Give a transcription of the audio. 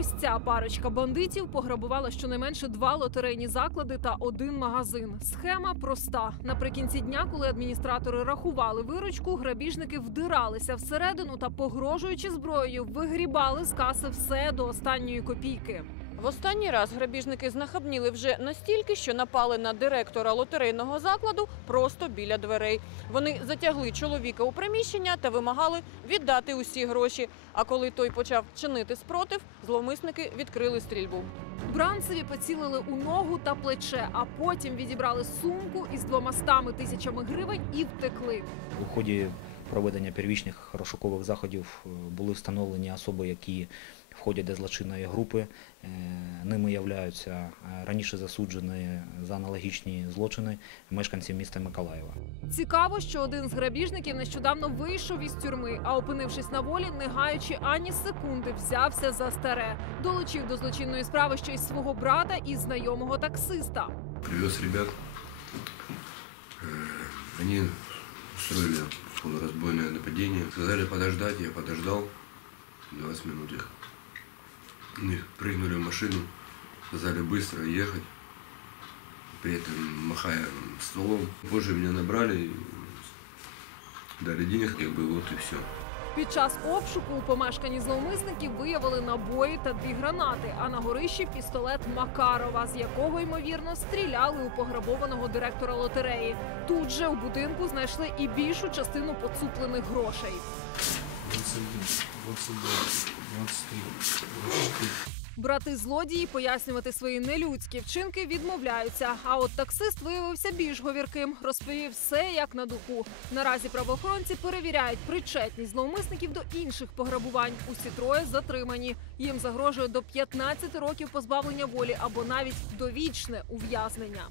Ось ця парочка бандитів пограбувала щонайменше два лотерейні заклади та один магазин. Схема проста. Наприкінці дня, коли адміністратори рахували виручку, грабіжники вдиралися всередину та, погрожуючи зброєю, вигрібали з каси все до останньої копійки. В останній раз грабіжники знахабніли вже настільки, що напали на директора лотерейного закладу просто біля дверей. Вони затягли чоловіка у приміщення та вимагали віддати усі гроші. А коли той почав чинити спротив, зловмисники відкрили стрільбу. Бранцеві поцілили у ногу та плече, а потім відібрали сумку із двомастами тисячами гривень і втекли. У ході проведення первічних розшукових заходів е, були встановлені особи, які входять до злочинної групи. Е, Ними являються е, раніше засуджені за аналогічні злочини мешканці міста Миколаєва. Цікаво, що один з грабіжників нещодавно вийшов із тюрми, а опинившись на волі, не гаючи ані секунди, взявся за старе. Долучив до злочинної справи ще й свого брата і знайомого таксиста. Привез ребят. Э, Они устроили полуразбойное нападение. Сказали подождать, я подождал. 20 минут их Они прыгнули в машину, сказали быстро ехать. При этом махая стволом. Позже меня набрали, и дали денег, как бы вот и все. Під час обшуку у помешканні зловмисників виявили набої та дві гранати, а на горищі пістолет Макарова, з якого ймовірно стріляли у пограбованого директора лотереї. Тут же у будинку знайшли і більшу частину поцуплених грошей. 21, 22, 23, 24. Брати злодії пояснювати свої нелюдські вчинки відмовляються. А от таксист виявився більш говірким, розповів все як на духу. Наразі правоохоронці перевіряють причетність зловмисників до інших пограбувань. Усі троє затримані. Їм загрожує до 15 років позбавлення волі або навіть довічне ув'язнення.